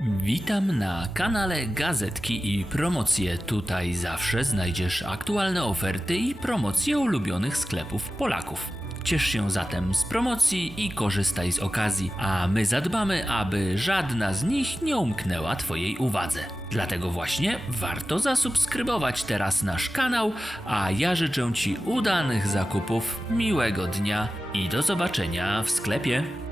Witam na kanale Gazetki i Promocje. Tutaj zawsze znajdziesz aktualne oferty i promocje ulubionych sklepów Polaków. Ciesz się zatem z promocji i korzystaj z okazji, a my zadbamy, aby żadna z nich nie umknęła Twojej uwadze. Dlatego właśnie warto zasubskrybować teraz nasz kanał, a ja życzę Ci udanych zakupów, miłego dnia i do zobaczenia w sklepie.